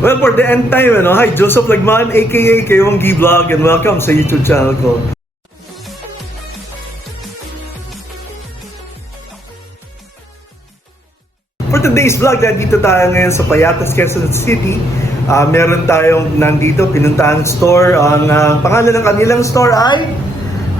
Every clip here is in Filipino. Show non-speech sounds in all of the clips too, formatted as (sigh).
Well, for the end time, ano, hi, Joseph Lagman, aka Kayonggi Vlog, and welcome sa YouTube channel ko. For today's vlog, nandito tayo ngayon sa Payatas, Quezon City. Ah, meron tayong nandito, pinuntahan store. Ang ah, pangalan ng kanilang store ay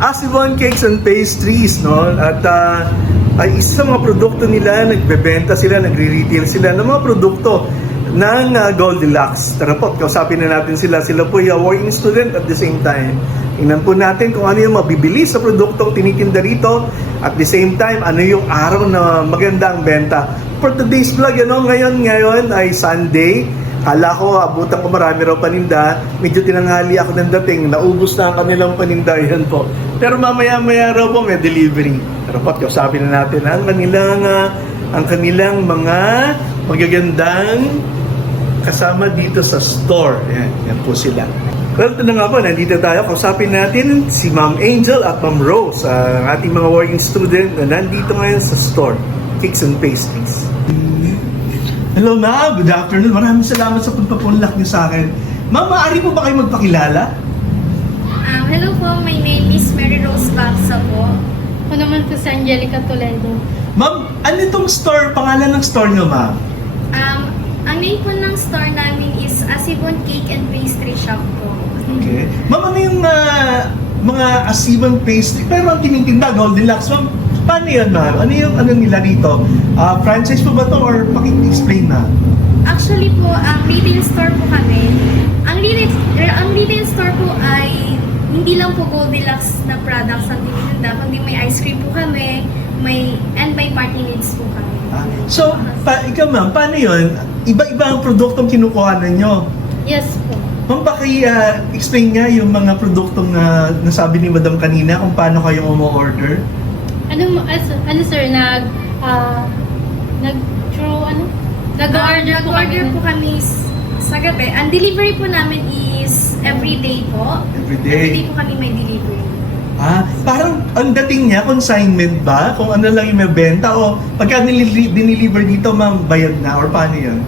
Asibon Cakes and Pastries. No? At ah, ay isa sa mga produkto nila, nagbebenta sila, nagre-retail sila ng mga produkto ng uh, Goldilocks. Tara po, kausapin na natin sila. Sila po ay a working student at the same time. Tingnan po natin kung ano yung mabibili sa produktong tinitinda rito. At the same time, ano yung araw na maganda ang benta. For today's vlog, ano, ngayon, ngayon ay Sunday. Kala ko, abutan ko marami raw paninda. Medyo tinanghali ako ng dating. Naubos na ang kanilang paninda. (laughs) Yan po. Pero mamaya-maya raw po may delivery. Pero po, kausapin na natin ang kanilang, ah, ang kanilang mga magagandang kasama dito sa store. Yan, yan po sila. Well, ito na nga po, nandito tayo. Kausapin natin si Ma'am Angel at Ma'am Rose, ang ating mga working student na nandito ngayon sa store, Cakes and Pastries. Hello ma'am, good afternoon. Maraming salamat sa pagpapunlak niyo sa akin. Ma'am, maaari po ba kayo magpakilala? Um, hello po, my name is Mary Rose Baksa po. Ako naman po si Angelica Toledo. Ma'am, ano itong store, pangalan ng store niyo ma'am? Um, ang name po ng store namin is Asibon Cake and Pastry Shop po. Okay. Ma'am, ano yung ah, mga asiban pastry? Pero ang tinitinda, Goldilocks. Ma'am, paano yun, ma'am? Ano yung ano nila rito? Ah, franchise po ba to or pakiki-explain na? Actually po, ang retail store po kami, ang retail, er, ang retail store po ay hindi lang po Goldilocks na products ang tinitinda, kundi may ice cream po kami, may, and may party needs po kami. Ah, so, pa, ikaw ma'am, paano yun? Iba-iba ang produktong kinukuha ninyo. Yes po. Ma'am, paki-explain nga yung mga produktong na nasabi ni Madam kanina kung paano kayo umu-order. Ano, mo- as, ano sir, nag, ah, nag-throw, ano? Nag-order po kami. Nag-order po kami sa gabi. Ang delivery po namin is everyday po. Everyday. Everyday po kami may delivery. Ah, parang ang dating niya, consignment ba? Kung ano lang yung may benta o pagka nilili- diniliver dito, ma'am, bayad na or paano yun?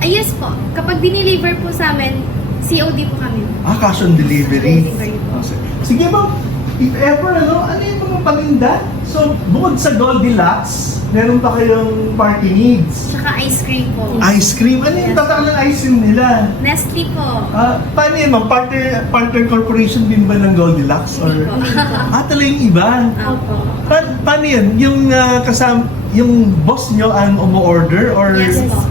Ay, yes po. Kapag dineliver po sa amin, COD po kami. Ah, cash on delivery. Delivery po. Ah, sige. Sige ma'am, if ever, ano, ano yung mga paninda? So, bukod sa Goldilocks, meron pa kayong party needs. Tsaka ice cream po. Ice cream, ano yung tatak ng ice cream nila? Nestle po. Ah, paano yun ma'am? Partner, partner corporation din ba ng Goldilocks? Or, Hindi po. ah, talaga yung iba? Opo. Pa- paano yun? Yung ah, kasam, yung boss nyo ang umu-order or Yes po.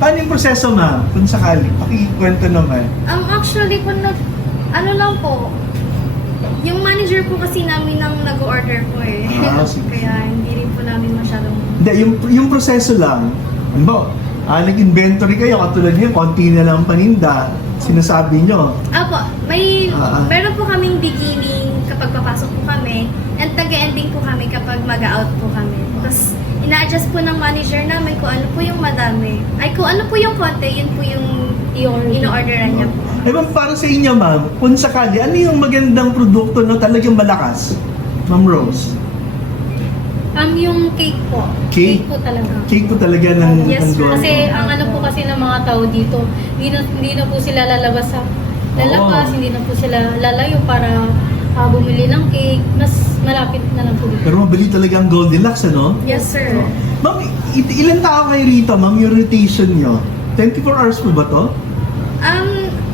paano yung proseso ma'am? Kung sakali, pakikwento naman. Um, actually po, nag, ano lang po, yung manager po kasi namin nang nag-order po eh. Ah, (laughs) sige. Kaya hindi rin po namin masyadong... Hindi, yung, yung proseso lang, ano ba, ah, nag-inventory kayo, katulad niyo, konti na lang paninda, sinasabi nyo. Apo, may, Ah, ah. meron po kaming beginning kapag papasok po kami, and taga-ending po kami kapag mag-out po kami. Tapos, ina-adjust po ng manager namin kung ano po yung madami. Ay, kung ano po yung konti, yun po yung I-order. ino-orderan niya po. Eh ma'am, para sa inyo ma'am, kung sakali, ano yung magandang produkto na talagang malakas? Ma'am Rose, Um, yung cake po. Cake? po talaga. cake po talaga ng, Yes, ng. Kasi ang ano po kasi ng mga tao dito, hindi na, hindi na po sila lalabas sa lalabas, Oo. hindi na po sila lalayo para ah, bumili ng cake. Mas malapit na lang po. Pero mabili talaga ang Goldilocks, ano? Yes, sir. Ma'am, i- ilan tao kayo rito, ma'am, yung rotation nyo? 24 hours po ba to? Um,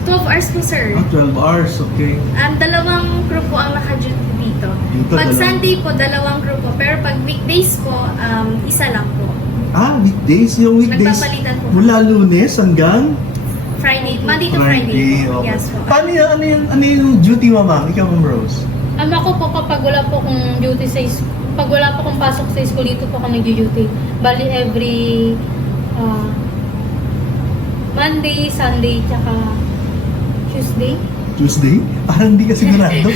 12 hours po, sir. Ah, 12 hours, okay. Um, dalawang crew po ang naka-duty dito. Dito, pag dalawa. Sunday po, dalawang crew po. Pero pag weekdays po, um, isa lang po. Ah, weekdays? Yung weekdays Nagpapalitan po. mula lunes hanggang Friday, Monday to Friday, Friday. okay. Yes po. Paano yun? Ano yung, ano yung duty mo, ma'am? Ikaw, ma'am Rose? Um, ako po kapag wala po kong duty sa school, pag wala po kong pasok sa school, dito po ako nag-duty. Bali every ah, Monday, Sunday, tsaka Tuesday. Tuesday? Parang hindi ka sigurado. (laughs)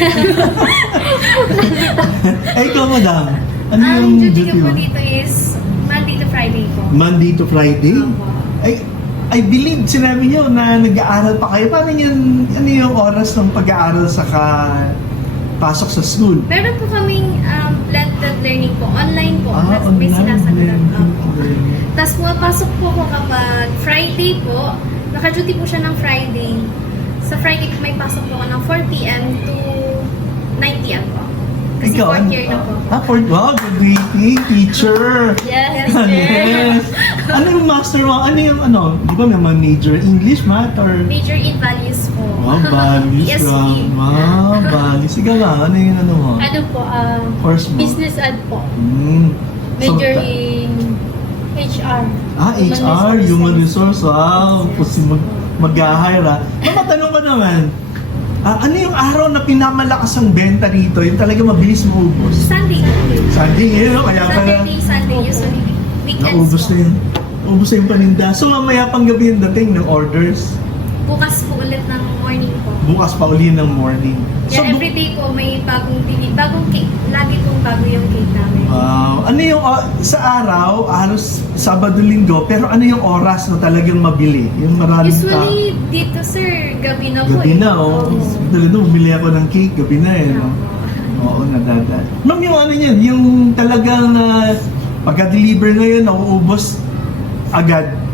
eh, ikaw, madam. Ano Ang yung duty duty ko po mo? dito is Monday to Friday po. Monday to Friday? Opo. Ay, I believe, sinabi niyo na nag-aaral pa kayo. Paano yun, ano yung oras ng pag-aaral sa ka pasok sa school? Meron po kaming um, blended learning po. Online po. Ah, May online sinasagutan. learning. Opo. Tapos pumapasok po ko kapag Friday po, naka-duty po siya ng Friday. Sa Friday po may pasok po ako ng 4 p.m. to 9 p.m. po. Kasi Ikaw, fourth year na po. Ah, fourth, wow, graduating teacher. (laughs) Yes, yes. ano yung master mo? Ano yung ano? Di ba may mga major English, math, or... Major in values po. Wow, values. (laughs) ESP. Wow, values. Ikaw ba? Ano yung ano mo? Ano po, ah, Course mo? business ad po. So, Major ta- in HR. Ah, HR, human resource. Wow, kasi mag, mag-hire ah. Mapatanong ko naman, ah, ano yung araw na pinamalakas ang benta rito? Yung talaga mabilis maubos? Sunday. Sunday no? kaya pala Saturday, Sunday, usually weekends naubos na yun. Ubus na yung paninda. So mamaya pang gabi yung dating ng orders. Bukas po ulit ng morning. Bukas pa uli ng morning. So, Kaya everyday po may bagong bili, bagong cake. Lagi pong bago yung cake namin. Wow. Ano yung uh, sa araw, halos Sabado, Linggo, pero ano yung oras na talagang mabili? Yung maraming Usually, dito sir, gabi na po. Gabi eh. na, oh. Oo. Talaga, bumili ako ng cake, gabi na eh. No? (laughs) Oo, nadada. Ma'am, yung ano yan, yung talagang uh, pagka-deliver ngayon, nauubos agad.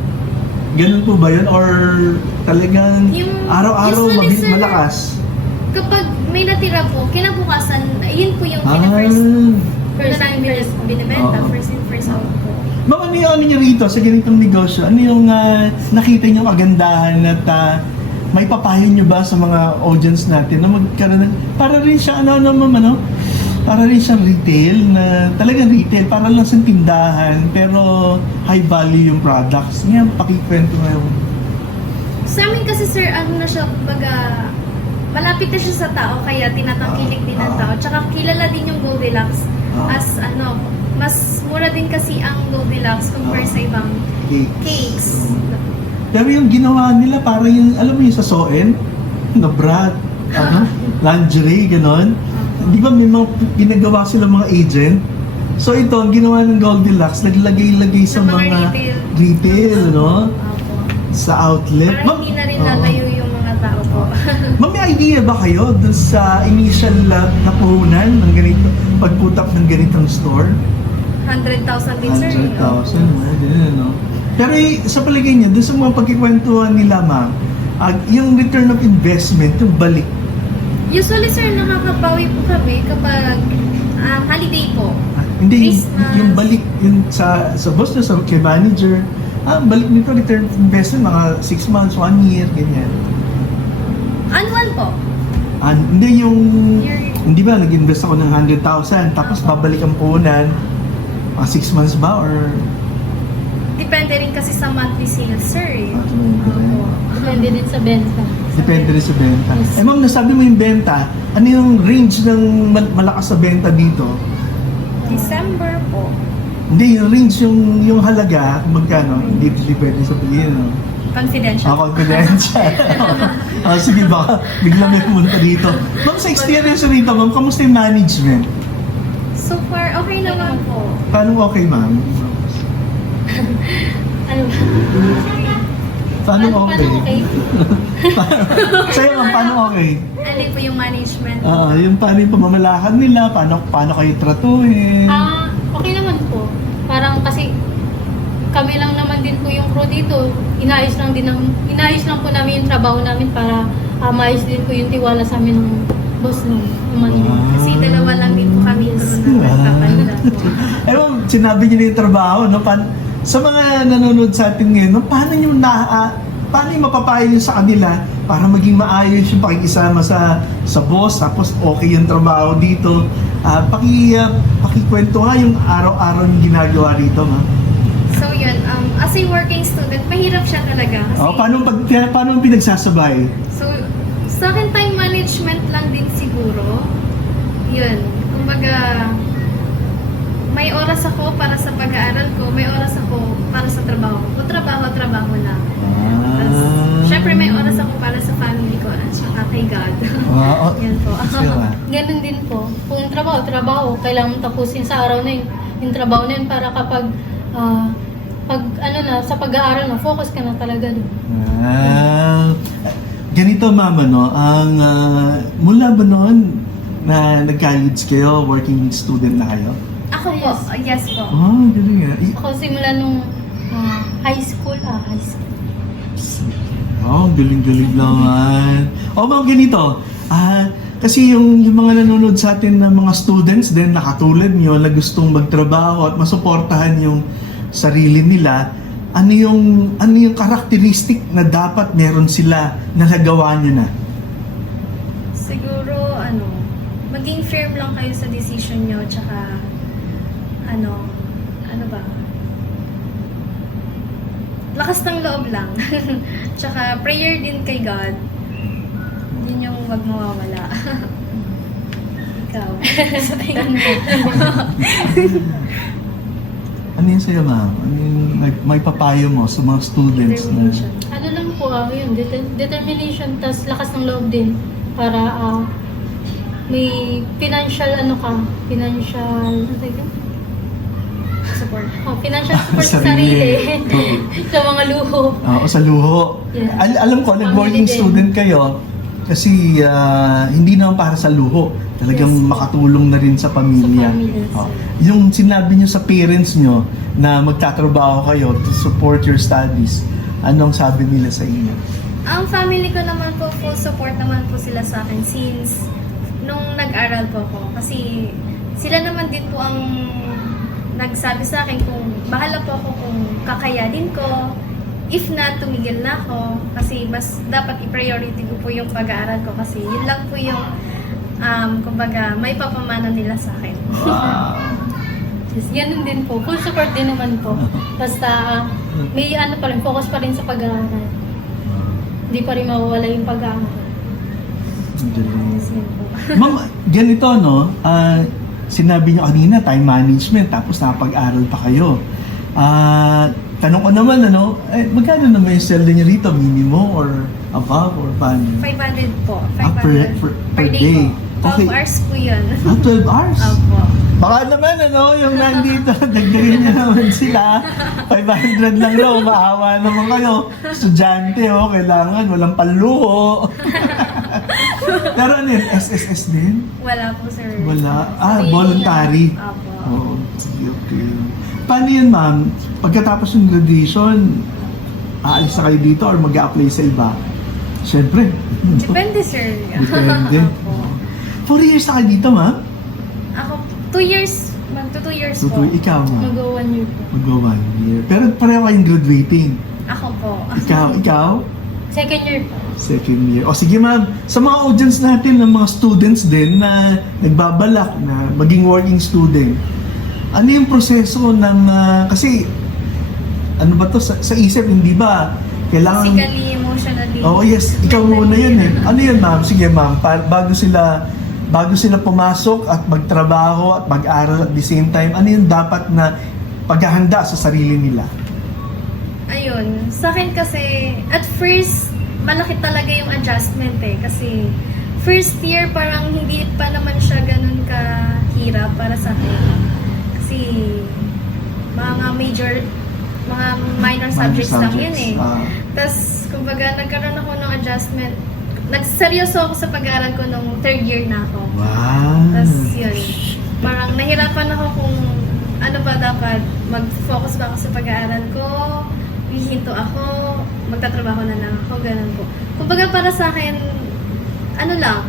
Ganun po ba yun? Or talagang Yung- araw-araw usually, mabilis sir, malakas? Kapag may natira po, kinabukasan, yun po yung Ah, pina-first. First in, first binibenta, Oo. first in, first out po. Ma'am, ano yung ano niyo rito sa ganitong negosyo? Ano yung ah, nakita niyo kagandahan at ah, may papayo niyo ba sa mga audience natin na magkaroon ng, para rin siya ano, ano ma'am, ano? Para rin siyang retail na talagang retail, para lang sa tindahan pero high value yung products. Ngayon, pakikwento ngayon. Sa amin kasi sir, ano na siya, kumbaga, malapit na siya sa tao, kaya tinatangkilik din ng Ah. tao. Tsaka kilala din yung Goldilocks Ah. as ano, mas mura din kasi ang Goldilocks compare Ah. sa ibang Cakes. cakes. Pero yung ginawa nila, para yung, alam mo yung sa Soen, (laughs) na brat, ano, (laughs) lingerie, ganon. Di ba may mga ginagawa sila mga agent? So ito, ang ginawa ng Goldilocks, naglagay-lagay sa Sa mga mga retail. retail, no? Sa outlet. Para hindi na rin Oo. lalayo yung mga tao po. (laughs) Ma'am, may idea ba kayo dun sa initial uh, na puhunan ng ganito, pagputak ng ganitong store? 100,000 din sir. 100,000, mga ganun, no? Pero eh, sa palagay niya, dun sa mga pagkikwentuhan nila, ma'am, ah, yung return of investment, yung balik, Usually sir, nakakabawi po kami kapag ah, holiday po. ah, hindi, yung, Christmas. yung balik yung sa, sa boss na, sa kay manager, ah, balik nito, return investment, mga 6 months, 1 year, ganyan. Annual po. Ah, hindi yung, Year- hindi ba, nag-invest ako ng 100,000, tapos babalik ang puhunan, mga 6 months ba, or Depende rin kasi sa monthly sales sir. eh. Ah? Opo. Depende din sa benta. Depende rin sa benta. Yes. Eh ma'am, nasabi mo yung benta. Ano yung range ng mal- malakas sa benta dito? December po. Hindi, yung range yung, yung halaga, kung magkano, hindi hindi pwede sabihin. No? Confidential. Ah, confidential. (laughs) ah, sige baka bigla may pumunta dito. Ma'am, sa experience rito, ma'am, kamusta yung management? So far, okay naman po. Paano okay, ma'am? (laughs) Ano ba? Paano Paano- okay? paano okay? (laughs) Sa'yo, ma'am, paano okay? Ano po yung management? Ah, yung paano yung pamamalakad nila, paano, paano kayo tratuhin? Ah, okay naman po. Parang kasi kami lang naman din po yung crew dito. Inaayos lang din ng, inaayos lang po namin yung trabaho namin para uh, maayos din po yung tiwala sa amin ng boss ng ng Manila. Kasi dalawa lang din po kami crew na Ah. po. (laughs) Eh, ma'am, sinabi niyo na yung trabaho, no? Pan- sa mga nanonood sa atin ngayon, no? paano niyo na, ah, paano yung mapapayo sa kanila para maging maayos yung pakikisama sa sa boss, tapos okay yung trabaho dito. Ah, paki, ah, pakikwento nga yung araw-araw yung ginagawa dito, ma'am. So yun, um, as a working student, mahirap siya talaga. Kasi, Oh, paano, pag, paano pinagsasabay? So, sa akin time management lang din siguro. Yun. Kumbaga, may oras ako para sa pag-aaral ko, may oras ako para sa trabaho ko. Trabaho, trabaho lang. Tapos, Ah. syempre may oras ako para sa family ko at saka kay God. Ah, oh, Yan po. (laughs) (laughs) Ganun din po. Kung trabaho, trabaho, kailangan tapusin sa araw na yun. Yung trabaho na yun para kapag ah, pag ano na, sa pag-aaral na, focus ka na talaga doon. Ah, ganito mama no, ang ah, mula ba noon na nag-college kayo, working student na kayo? Ako po, Yes. uh, yes po. Oh, galing ah. I- Ako simula nung ah, high school, ah, high school. Ang galing-galing naman. O ma'am, ganito. Ah, kasi yung, yung mga nanonood sa atin ng mga students din na katulad nyo na gustong magtrabaho at masuportahan yung sarili nila, ano yung ano yung karakteristik na dapat meron sila na nagawa nyo na? Siguro, ano, maging firm lang kayo sa decision nyo, tsaka, ano, ano ba? Lakas ng loob lang. (laughs) tsaka, prayer din kay God. Yun yung wag mawawala. (laughs) Ikaw. Sa tingin mo. Ano yun sa'yo ma'am? Ano yung nag- may papayo mo sa mga students na. Ano lang po, ah, yun, det- determination, tas lakas ng loob din para ah, may financial ano ka, financial, ano? Support. Oh, financial support Sa sa sarili. (laughs) sa mga luho. Oo, sa luho. Yes. Al- alam ko, din. student kayo kasi ah, hindi naman para sa luho. Talagang Yes. makatulong na rin sa pamilya. Sa sir. Yung sinabi nyo sa parents nyo na magtatrabaho kayo to support your studies, anong sabi nila sa inyo? Ang family ko naman po, full support naman po sila sa akin since nung nag-aral po ako. Kasi sila naman din po ang nagsabi sa akin kung bahala po ako kung kakayanin ko. If not, tumigil na ako. Kasi mas dapat i-priority ko po yung pag-aaral ko. Kasi yun lang po yung, um, kumbaga, may papamana nila sa akin. Yes, ganun din po. Full support din naman po. Basta may ano pa rin, focus pa rin sa pag-aaral. Hindi pa rin mawawala yung pag-aaral. Yes, yun po. Ma'am, ganito no, ah, sinabi nyo kanina, time management, tapos nakapag-aral pa kayo. Ah, tanong ko naman, ano, eh, magkano naman yung sweldo nyo rito? Minimum or above or paano? 500 po. 500 Ah, per- per- per day. po. 12 Okay. hours po yun. Ah, 12 hours? Opo. Baka naman, ano, yung nandito, (laughs) dagdagan nyo naman sila. 500 lang daw, maawa naman kayo. Estudyante, oh, kailangan, walang panluho. (laughs) (laughs) Pero ano yun, SSS din? Wala po, sir. Wala. Ah, Sarili voluntary. lang. Opo. Oo, sige, okay. Paano yan, ma'am? Pagkatapos ng graduation, aalis na kayo dito or mag apply sa iba? Siyempre. (laughs) Depende, sir. Depende. (laughs) Opo. Four years na kayo dito, ma'am? Ako, two years, magto two years po. Tutoy, ikaw, ma'am. Mag-go one year po. Mag-go one year. Pero pareho kayong graduating. Ako po. Ikaw, ikaw, Second year po. second year. O sige ma'am, sa mga audience natin, ng mga students din na nagbabalak na maging working student, ano yung proseso ng, ah, kasi, ano ba to, sa, sa isip, hindi ba, kailangan, Physically, emotionally. oh yes, ikaw muna yun eh. Ano yun ma'am? Sige ma'am, pa- bago sila, bago sila pumasok at magtrabaho at mag-aral at the same time, ano yung dapat na paghahanda sa sarili nila? Ayun. Sa akin kasi, at first, malaki talaga yung adjustment eh. Kasi, first year, parang hindi pa naman siya ganun kahirap para sa akin. Kasi, mga major, mga minor subjects, lang yun eh. Ah, Tapos, kumbaga, nagkaroon ako ng adjustment. Nagseryoso ako sa pag-aaral ko nung third year na ako. wow. Tapos, yun. Parang nahirapan ako kung ano ba dapat. Mag-focus ba ako sa pag-aaral ko? Hihinto ako? Magtatrabaho na lang ako? Ganun po. Kumbaga para sa akin, ano lang,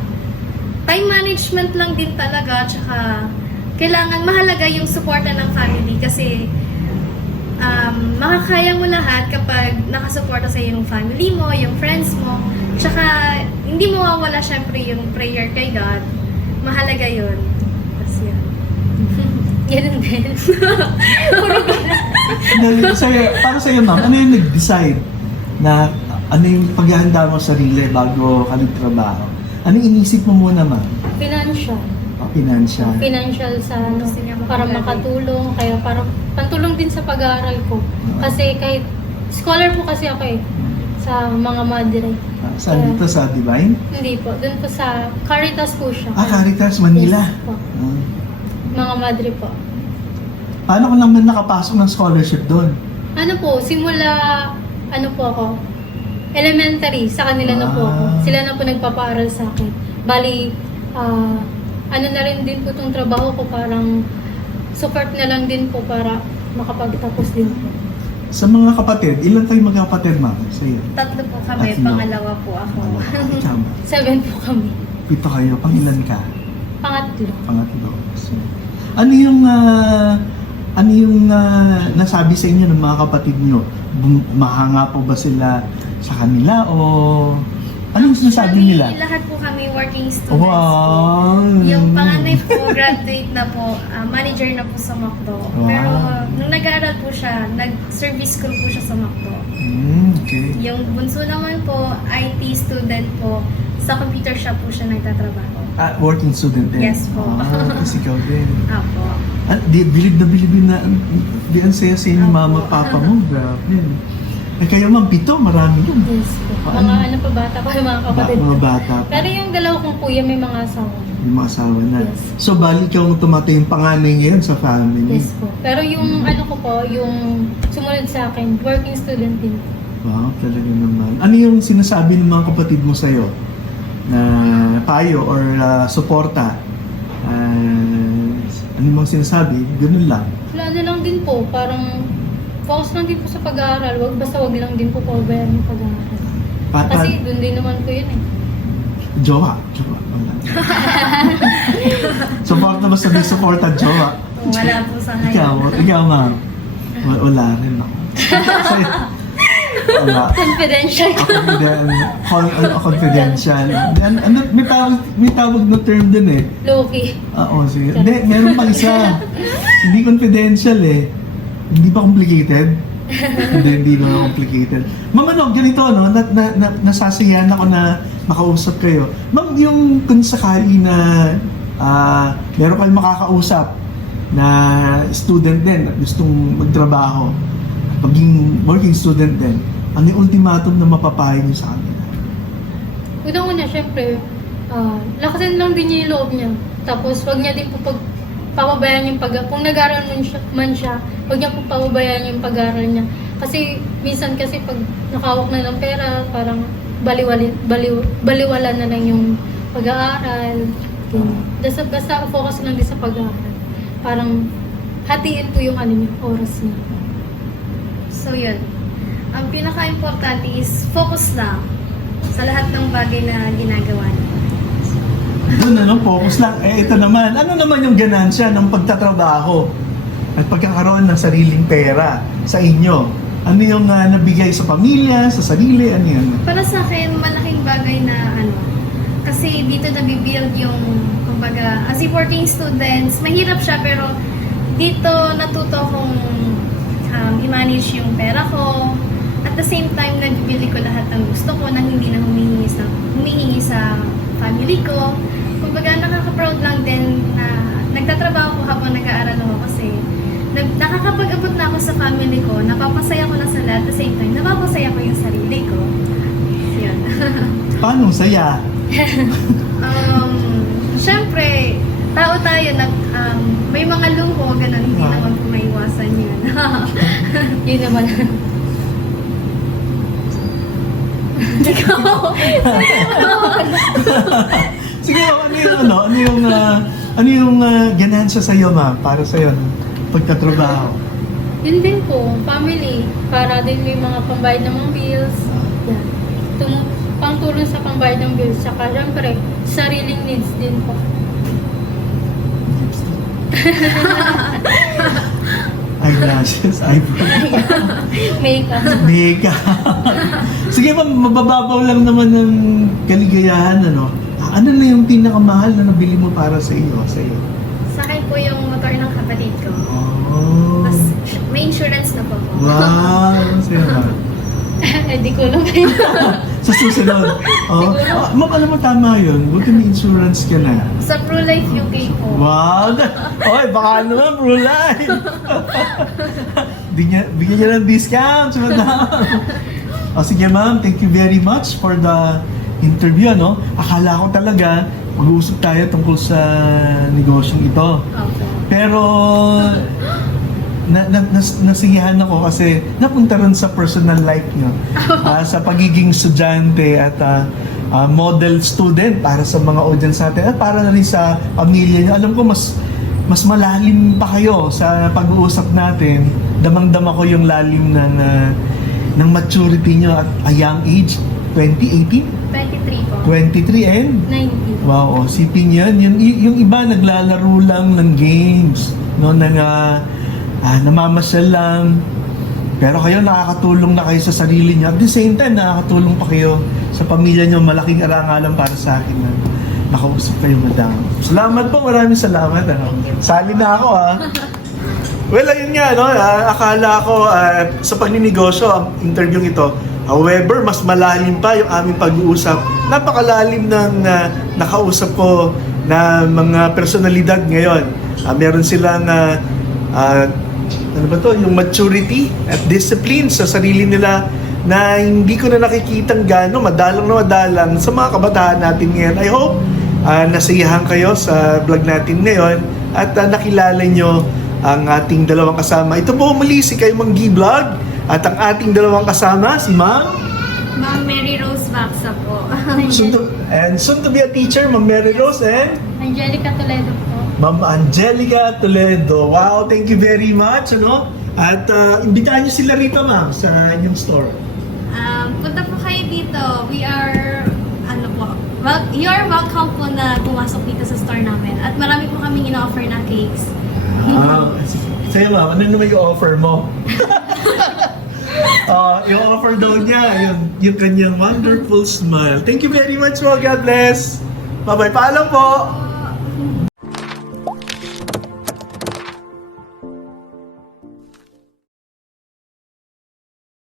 time management lang din talaga. Tsaka, kailangan mahalaga yung suporta ng family kasi um, makakaya mo lahat kapag nakasuporta sa yung family mo, yung friends mo. Tsaka, hindi mo mawawala syempre yung prayer kay God. Mahalaga yun. Tapos yun. (laughs) (laughs) Ganun din. Dahil sa'yo, para sa'yo ma'am, ano yung nag-decide na ano yung paghahanda mo sa sarili bago ka nagtrabaho? Ano yung inisip mo muna ma'am? Financial. O, financial. Financial sa ano, Gusto niya para makatulong. Kaya para pantulong din sa pag-aaral ko. Kasi kahit, scholar po kasi ako eh. Sa mga madre. Ah, Saan dito sa Divine? Hindi po. Doon po sa Caritas po siya. Ah, Caritas, Manila. Yes po. Ah. Mga madre po. Paano ka naman nakapasok ng scholarship doon? Ano po, simula, ano po ako, elementary, sa kanila na po ako. Ah. Sila na po nagpapaaral sa akin. Bali, ah, ano na rin din po itong trabaho ko, parang support na lang din po para makapagtapos din po. Sa mga kapatid, ilan kayo magkapatid, ma'am? Sa iyo? Tatlo po kami, Tatlo. pangalawa po ako. Ikaw, (laughs) Seven po kami. pito kayo. Pang ilan ka? Pangatlo. Pangatlo. So, ano yung ah, ano yung ah, nasabi sa inyo ng mga kapatid nyo? Bum- mahanga po ba sila sa kanila o anong sinasabi Actually, nila? lahat po kami working students. Wow! Yung panganay po, graduate na po, ah, manager na po sa McDo. Wow. Pero nung nag-aaral po siya, nag-service crew po siya sa McDo. Hmm, okay. Yung bunso naman po, IT student po, sa computer shop po siya nagtatrabaho. Ah, working student din? Yes po. Ah, kasi ikaw din. (laughs) Apo. Ah, di, bilib na bilibin na, di ang saya sa inyo Opo. mama papa mo. Grabe. Ay, kayo ma'am, pito, marami yun. Yes po. Paano? Mga ano pa bata pa mga Ba, kapatid. mga ko. bata pa. Pero yung dalawa kong kuya may mga asawa. Yung mga asawa na. Yes. So, bali ikaw ang tumatay yung panganay ngayon sa family. Yes po. Pero yung ano ko po, yung sumunod sa akin, working student din. Wow, talaga naman. Ano yung sinasabi ng mga kapatid mo sa'yo? Na payo or uh, suporta? Uh, ano mga sinasabi? Ganun lang. Wala ano lang din po, parang focus lang din po sa pag-aaral. Wag, basta wag lang din po pabayan yung pag-aaral. Pa, pa, Kasi doon din naman po yun eh. jowa. Jowa. Wala. suporta ba sabi suporta? Jowa. Wala po sa Ikaw, ngayon. ikaw ma'am. Wa- Wala rin ako. (laughs) Sa'yo, Wala. (laughs) Confidential din, con, ano, confidential. Ano, ano, may tawag, may tawag na term din eh. Loki. Oo, sige. Hindi, meron pa isa. (laughs) hindi confidential eh. Hindi ba complicated? hindi, hindi ba complicated. Ma'am, ano, ganito, no? Na, na, na, nasasayahan ako na makausap kayo. Ma'am, yung kung sakali na ah, meron kayong makakausap na student din, na gustong magtrabaho, maging working student din, ano yung ultimatum na mapapahay niyo sa kanila? Unang-una, syempre, ah, lakasin lang din niya yung loob niya. Tapos, wag niya din po pag pababayaan yung pag kung nag-aaral man siya, man siya, wag niya po pababayaan yung pag-aaral niya. Kasi minsan kasi pag nakawak na ng pera, parang baliwali, baliw, baliwala na lang yung pag-aaral. Basta, basta focus lang din sa pag-aaral. Parang hatiin po yung ano niya, oras niya. So yun. Ang pinaka-importante is focus lang sa lahat ng bagay na ginagawa niyo. Doon ano, focus lang. Eh, ito naman. Ano naman yung ganansya ng pagtatrabaho at pagkakaroon ng sariling pera sa inyo? Ano yung ah, nabigay sa pamilya, sa sarili, ano yan? Para sa akin, malaking bagay na ano, kasi dito nabibuild yung, kumbaga, as a working students, mahirap siya pero dito natuto kong um, i-manage yung pera ko. At the same time, nabibili ko lahat ng gusto ko nang hindi na humihingi sa, humihingi sa family ko. Kumbaga, nakaka-proud lang din na nagtatrabaho ko habang nag-aaral ako kasi nag, nakakapag-abot na ako sa family ko, napapasaya ko na sila at the same time, napapasaya ko yung sarili ko. Yun. (laughs) Paano saya? um, Siyempre, tao tayo, nag, um, may mga luho, ganun, hindi Ah. naman po maiwasan yun. (laughs) Yun naman. Sige, ano yung ano, ano yung ah, ano yung ah, ganansya sa iyo, ma'am, para sa iyo pagtatrabaho? Yun din po, family. Para din may mga pambayad ng mga bills. Yan. Tum- pangtulong sa pambayad ng bills. Saka syempre, sariling needs din po. (laughs) Eyelashes, eyebrow. Makeup. Mika. Sige ma'am, mabababaw lang naman ng kaligayahan, ano? Ano na yung pinakamahal na nabili mo para sa iyo, sa iyo? sa akin po yung motor ng kapatid ko. Oh. Mas, may insurance na po po. Wow, sa'yo ma'am. Eh, di ko kayo. (laughs) Sa susunod. Oh. Ah, ma'am, alam mo tama yun. Buti may insurance ka na. Sa Pro Life UK po. Wow! Oy, baka naman, bro life! bigyan, (laughs) bigyan niya ng discount, si madam. o sige ma'am, thank you very much for the interview, no? Akala ko talaga, mag-uusap tayo tungkol sa negosyong ito. Opo. Pero, na, na, nas, nasiyahan ako kasi napunta rin sa personal life nyo. (laughs) Ah, sa pagiging estudyante at ah, ah, model student para sa mga audience natin at para na rin sa pamilya nyo. Alam ko mas mas malalim pa kayo sa pag-uusap natin damang-dama ko yung lalim ng ah, ng maturity nyo at a young age, 2018, 23 po. 23 and 90. Wow, oh, sipin yan. Yung, yung iba naglalaro lang ng games, no, nang ah, ah, namamasyal lang. Pero kayo nakakatulong na kayo sa sarili niyo. At the same time, nakakatulong pa kayo sa pamilya niyo. Malaking arangalan para sa akin na nakausap kayo, madam. Salamat po, maraming salamat. Ano. Sali na ako, ah. Well, ayun nga, no? ah, akala ko ah, sa pagninegosyo, ang interview ito, however, mas malalim pa yung aming pag-uusap. Napakalalim ng ah, nakausap ko na mga personalidad ngayon. Ah, meron silang ah, ah, ano ba to, yung maturity at discipline sa sarili nila na hindi ko na nakikitang gano, madalang na madalang sa mga kabataan natin ngayon. I hope ah, nasiyahan kayo sa vlog natin ngayon at ah, nakilala nyo ang ating dalawang kasama. Ito po muli si Kay Manggi Vlog at ang ating dalawang kasama, si Ma'am Ma'am Mary Rose Baxa po. soon to, (laughs) and soon to be a teacher, Ma'am Mary Rose and Angelica Toledo po. Ma'am Angelica Toledo. Wow, thank you very much. Ano? At ah, imbitahan niyo sila rito, ma'am, sa inyong store. Um, punta po kayo dito. We are, ano po, well, you are welcome po na pumasok dito sa store namin. At marami po kaming ina-offer na cakes. Ah, sige. Sa'yo, ma'am, ano naman yung offer mo? (laughs) Ah, yung offer daw niya, yung, yung kanyang wonderful smile. Thank you very much po. God bless. Bye-bye. Paalam po.